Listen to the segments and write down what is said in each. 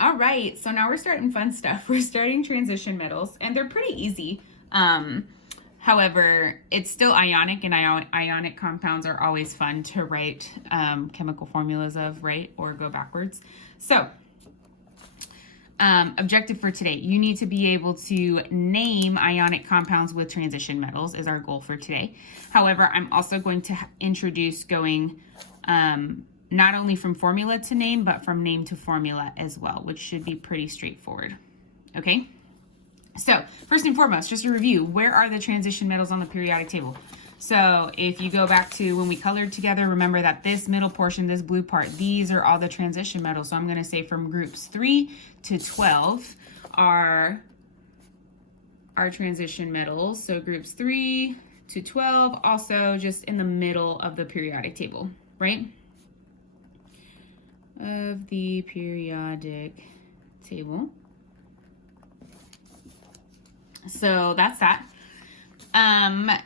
All right, so now we're starting fun stuff. We're starting transition metals, and they're pretty easy. However, it's still ionic, and ionic compounds are always fun to write chemical formulas of, right? Or go backwards. So, objective for today, you need to be able to name ionic compounds with transition metals is our goal for today. However, I'm also going to introduce going not only from formula to name, but from name to formula as well, which should be pretty straightforward. Okay? So, first and foremost, just a review, where are the transition metals on the periodic table? So, if you go back to when we colored together, remember that this middle portion, this blue part, these are all the transition metals. So, I'm going to say from groups 3 to 12 are our transition metals. So, groups 3 to 12, also just in the middle of the periodic table, right? Of the periodic table. So that's that.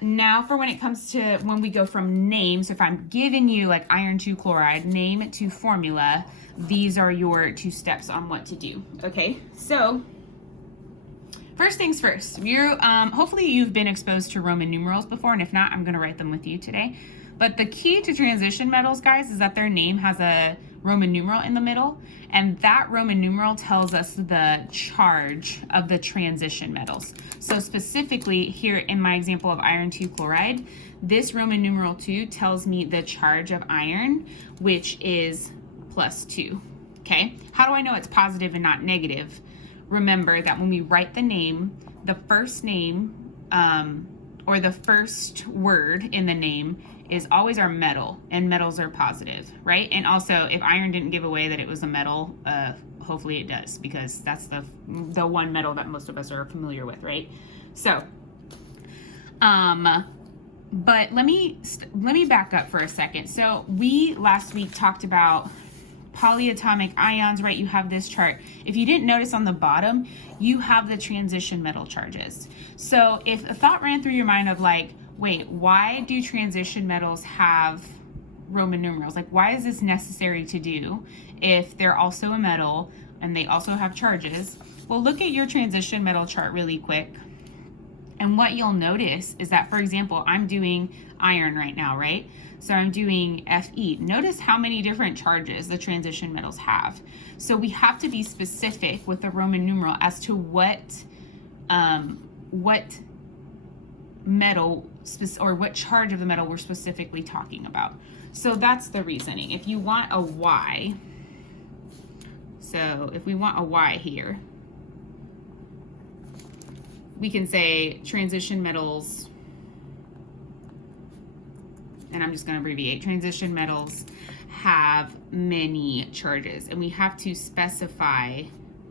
Now for when it comes to when we go from names, so if I'm giving you like iron 2 chloride, name to formula, these are your 2 steps on what to do. Okay, so first things first, you're hopefully you've been exposed to Roman numerals before, and if not, I'm going to write them with you today. But the key to transition metals, guys, is that their name has a Roman numeral in the middle, and that Roman numeral tells us the charge of the transition metals. So specifically here in my example of iron 2 chloride, this Roman numeral 2 tells me the charge of iron, which is +2. Okay, how do I know it's positive and not negative? Remember that when we write the name, the first name or the first word in the name is always our metal, and metals are positive, right? And also, if iron didn't give away that it was a metal, hopefully it does, because that's the one metal that most of us are familiar with, right? So, but let me back up for a second. So we last week talked about polyatomic ions, right? You have this chart. If you didn't notice on the bottom, you have the transition metal charges. So if a thought ran through your mind of like, wait, why do transition metals have Roman numerals? Like, why is this necessary to do if they're also a metal and they also have charges? Well, look at your transition metal chart really quick. And what you'll notice is that, for example, I'm doing iron right now, right? So I'm doing Fe. Notice how many different charges the transition metals have. So we have to be specific with the Roman numeral as to what metal or what charge of the metal we're specifically talking about. So that's the reasoning. If you want a Y, so if we want a Y here, we can say transition metals, and I'm just going to abbreviate, transition metals have many charges, and we have to specify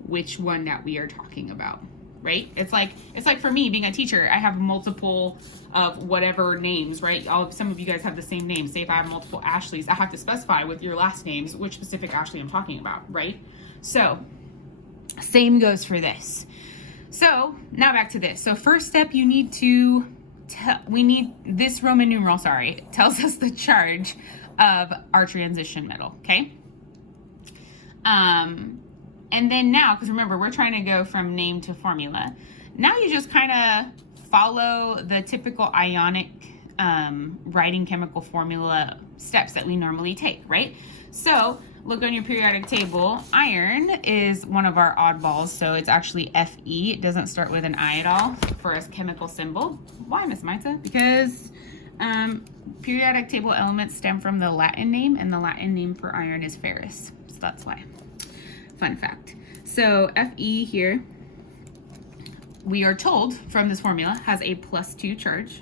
which one that we are talking about, right? It's like for me being a teacher, I have multiple of whatever names, right? Some of you guys have the same name. Say if I have multiple Ashleys, I have to specify with your last names which specific Ashley I'm talking about, right? So same goes for this. So now back to this. So first step, you need to this Roman numeral, tells us the charge of our transition metal, okay? And then now, because remember, we're trying to go from name to formula. Now you just kind of follow the typical ionic writing chemical formula steps that we normally take, right? So look on your periodic table. Iron is one of our oddballs, so it's actually Fe. It doesn't start with an I at all for a chemical symbol. Why, Miss Maita? Because periodic table elements stem from the Latin name, and the Latin name for iron is ferrous. So that's why. Fun fact. So Fe here, we are told from this formula, has a +2 charge.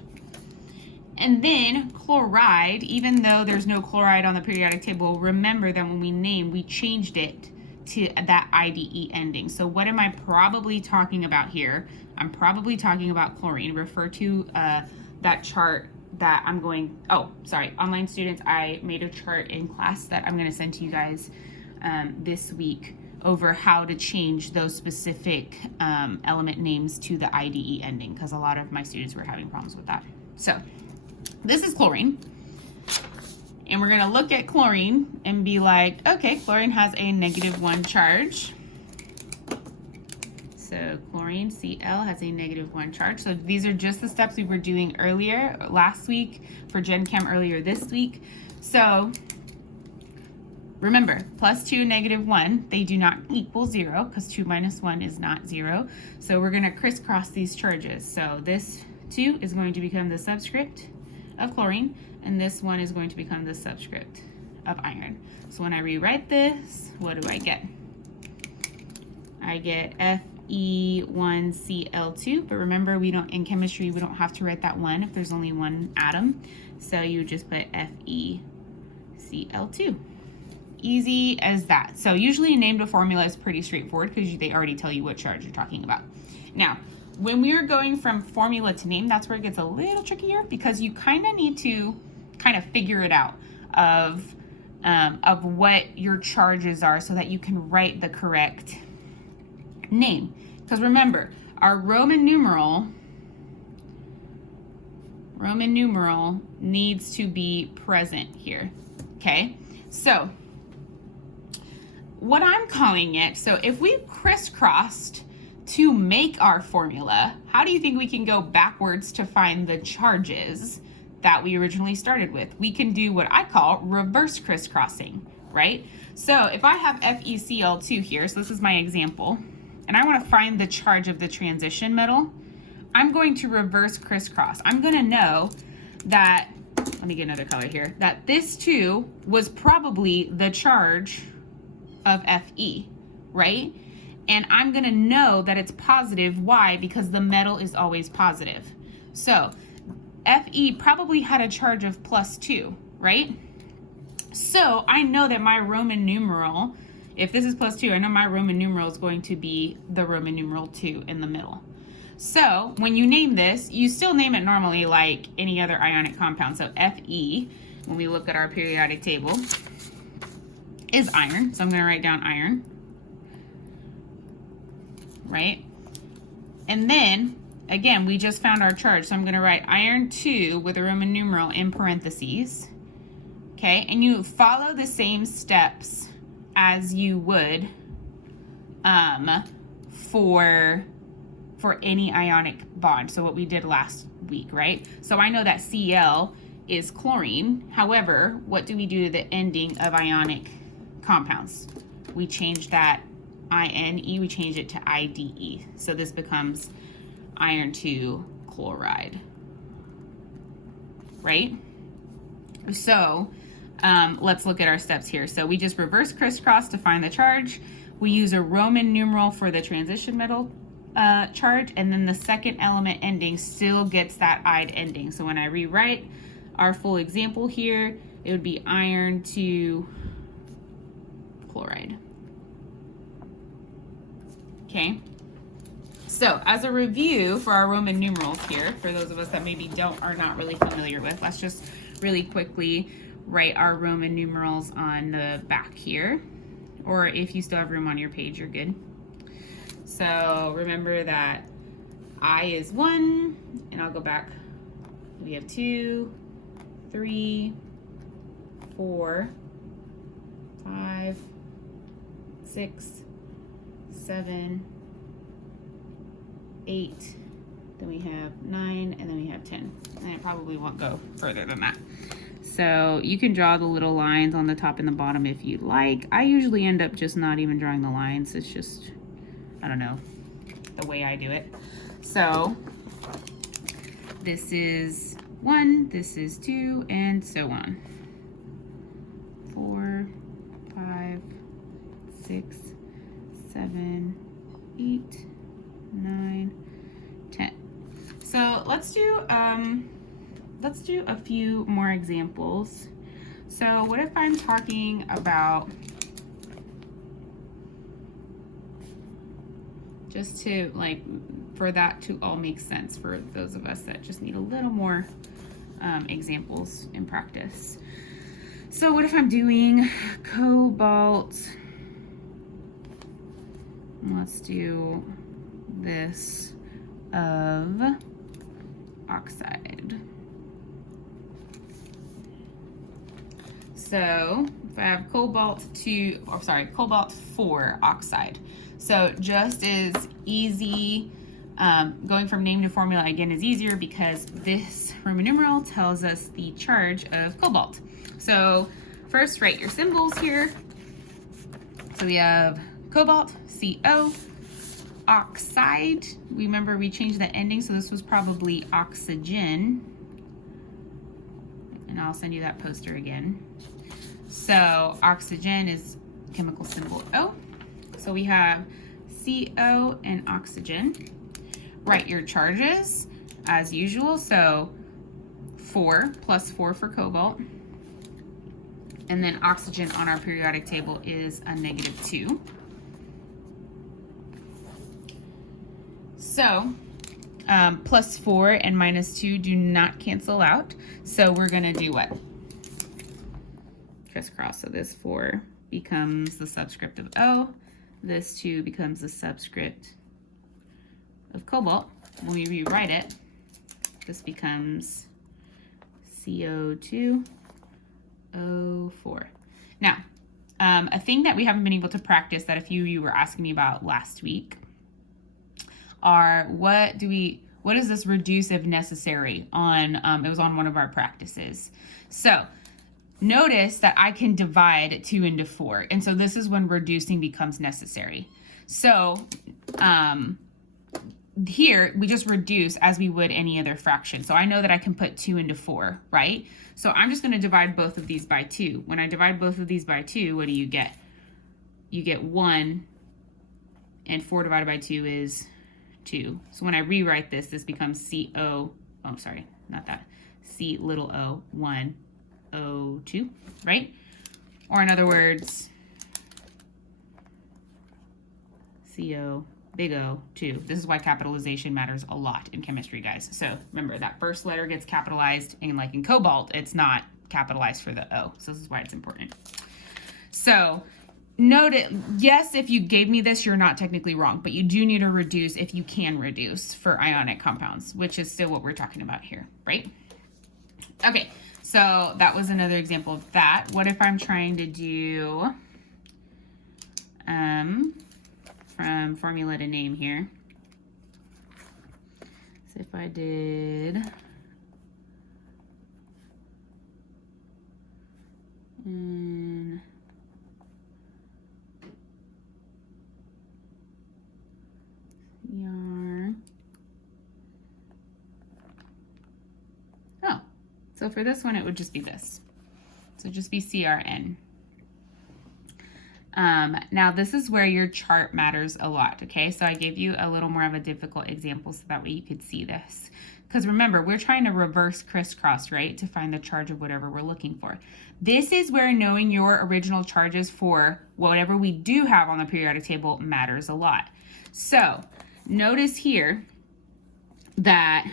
And then chloride, even though there's no chloride on the periodic table, remember that when we name, we changed it to that IDE ending. So what am I probably talking about here? I'm probably talking about chlorine. Refer to that chart that I'm going, online students, I made a chart in class that I'm gonna send to you guys this week over how to change those specific element names to the IDE ending, because a lot of my students were having problems with that. So this is chlorine, and we're going to look at chlorine and be like, okay, chlorine has a -1 charge. So chlorine, Cl, has a -1 charge. So these are just the steps we were doing earlier last week for Gen Chem earlier this week. So remember, +2, -1, they do not equal 0 because 2 minus 1 is not 0. So we're going to crisscross these charges. So this 2 is going to become the subscript of chlorine, and this 1 is going to become the subscript of iron. So when I rewrite this, what do I get? I get Fe1Cl2, but remember, in chemistry, we don't have to write that 1 if there's only one atom. So you just put FeCl2. Easy as that. So usually name to formula is pretty straightforward because they already tell you what charge you're talking about. Now, when we are going from formula to name, that's where it gets a little trickier because you kind of need to figure it out of what your charges are so that you can write the correct name. Because remember, our Roman numeral needs to be present here. Okay, so what I'm calling it, so if we crisscrossed to make our formula, how do you think we can go backwards to find the charges that we originally started with? We can do what I call reverse crisscrossing, right? So if I have FeCl2 here, so this is my example, and I want to find the charge of the transition metal, I'm going to reverse crisscross. I'm going to know that, let me get another color here, that this 2 was probably the charge of Fe, right? And I'm going to know that it's positive. Why? Because the metal is always positive. So Fe probably had a charge of +2, right? So I know that my Roman numeral, if this is +2, I know my Roman numeral is going to be the Roman numeral 2 in the middle. So when you name this, you still name it normally like any other ionic compound. So Fe, when we look at our periodic table, is iron. So I'm going to write down iron, right? And then, again, we just found our charge. So I'm going to write iron 2 with a Roman numeral in parentheses. Okay, and you follow the same steps as you would for any ionic bond. So what we did last week, right? So I know that Cl is chlorine. However, what do we do to the ending of ionic compounds? We change that INE, we change it to IDE. So this becomes iron 2 chloride, right? So let's look at our steps here. So we just reverse crisscross to find the charge. We use a Roman numeral for the transition metal charge, and then the second element ending still gets that "ide" ending. So when I rewrite our full example here, it would be iron 2 chloride. Okay, so as a review for our Roman numerals here, for those of us that maybe are not really familiar with, let's just really quickly write our Roman numerals on the back here, or if you still have room on your page, you're good. So remember that I is 1, and I'll go back. We have 2, 3, 4, 5, 6, 7, 8, then we have 9, and then we have 10. And it probably won't go further than that. So you can draw the little lines on the top and the bottom if you'd like. I usually end up just not even drawing the lines. It's just, I don't know, the way I do it. So this is 1, this is 2, and so on. 4, 5, 6, 7, 8, 9, 10. So let's do a few more examples. So what if I'm talking about, just to for that to all make sense for those of us that just need a little more examples in practice. So what if I'm doing cobalt? Let's do this of oxide. So if I have cobalt 4 oxide. So just as easy, going from name to formula again is easier because this Roman numeral tells us the charge of cobalt. So first write your symbols here. So we have cobalt, CO, oxide. Remember we changed the ending, so this was probably oxygen. And I'll send you that poster again. So oxygen is chemical symbol O. So we have CO and oxygen. Write your charges as usual. So 4 plus 4 for cobalt. And then oxygen on our periodic table is a -2. So plus 4 and -2 do not cancel out. So we're going to do what? Crisscross. So this 4 becomes the subscript of O. This 2 becomes the subscript of cobalt. When we rewrite it, this becomes CO2O4. Now, a thing that we haven't been able to practice that a few of you were asking me about last week are what is this reduce if necessary on, it was on one of our practices. So notice that I can divide 2 into 4. And so this is when reducing becomes necessary. So here we just reduce as we would any other fraction. So I know that I can put 2 into 4, right? So I'm just going to divide both of these by 2. When I divide both of these by 2, what do you get? You get 1, and 4 divided by 2 is 2. So when I rewrite this, this becomes C little o 1 O2, right? Or in other words, CO big O 2. This is why capitalization matters a lot in chemistry, guys. So remember that first letter gets capitalized, and like in cobalt, it's not capitalized for the O. So this is why it's important. So note it, yes, if you gave me this, you're not technically wrong, but you do need to reduce if you can reduce for ionic compounds, which is still what we're talking about here, right? Okay, so that was another example of that. What if I'm trying to do from formula to name here? So if I did so for this one, it would just be this. So just be CRN. Now this is where your chart matters a lot, okay? So I gave you a little more of a difficult example so that way you could see this. Because remember, we're trying to reverse crisscross, right? To find the charge of whatever we're looking for. This is where knowing your original charges for whatever we do have on the periodic table matters a lot. So notice here that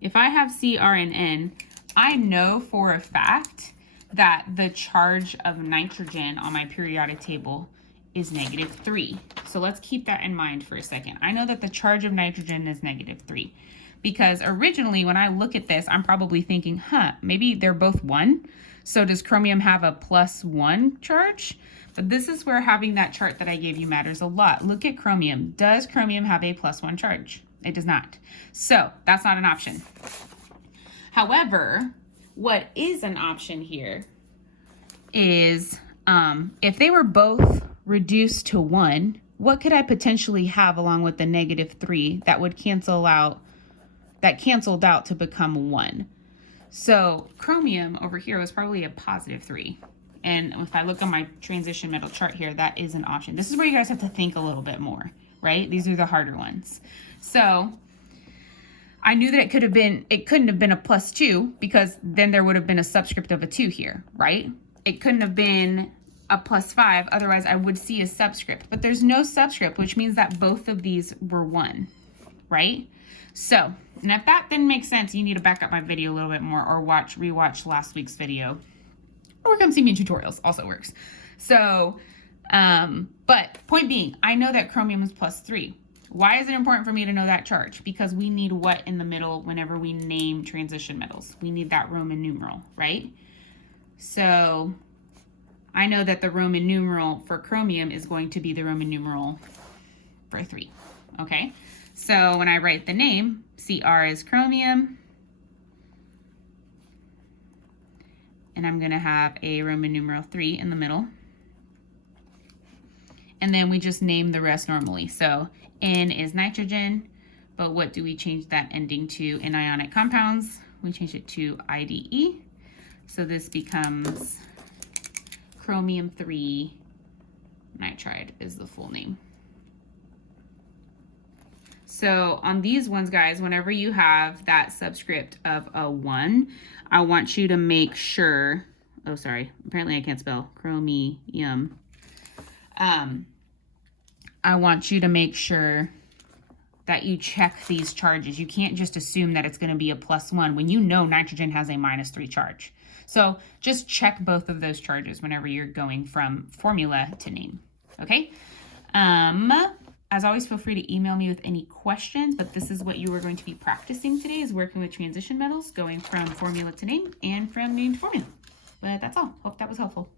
if I have CR and N, I know for a fact that the charge of nitrogen on my periodic table is -3. So let's keep that in mind for a second. I know that the charge of nitrogen is -3 because originally when I look at this, I'm probably thinking, maybe they're both 1. So does chromium have a +1 charge? But this is where having that chart that I gave you matters a lot. Look at chromium. Does chromium have a +1 charge? It does not. So that's not an option. However, what is an option here is if they were both reduced to 1, what could I potentially have along with the -3 that would cancel out, that canceled out to become 1? So chromium over here was probably a +3. And if I look on my transition metal chart here, that is an option. This is where you guys have to think a little bit more, right? These are the harder ones. So I knew that it couldn't have been a +2 because then there would have been a subscript of a 2 here, right? It couldn't have been a +5, otherwise I would see a subscript. But there's no subscript, which means that both of these were 1, right? So, and if that didn't make sense, you need to back up my video a little bit more or rewatch last week's video. Or come see me in tutorials, also works. So, but point being, I know that chromium is +3. Why is it important for me to know that charge? Because we need what in the middle whenever we name transition metals? We need that Roman numeral, right? So I know that the Roman numeral for chromium is going to be the Roman numeral for 3, okay? So when I write the name, Cr is chromium, and I'm gonna have a Roman numeral 3 in the middle. And then we just name the rest normally. So N is nitrogen, but what do we change that ending to in ionic compounds? We change it to IDE. So this becomes chromium 3 nitride is the full name. So on these ones, guys, whenever you have that subscript of a 1, I want you to make sure, oh, sorry, apparently I can't spell chromium. I want you to make sure that you check these charges. You can't just assume that it's going to be a +1 when you know nitrogen has a -3 charge. So just check both of those charges whenever you're going from formula to name, okay? As always, feel free to email me with any questions, but this is what you are going to be practicing today, is working with transition metals, going from formula to name and from name to formula. But that's all. Hope that was helpful.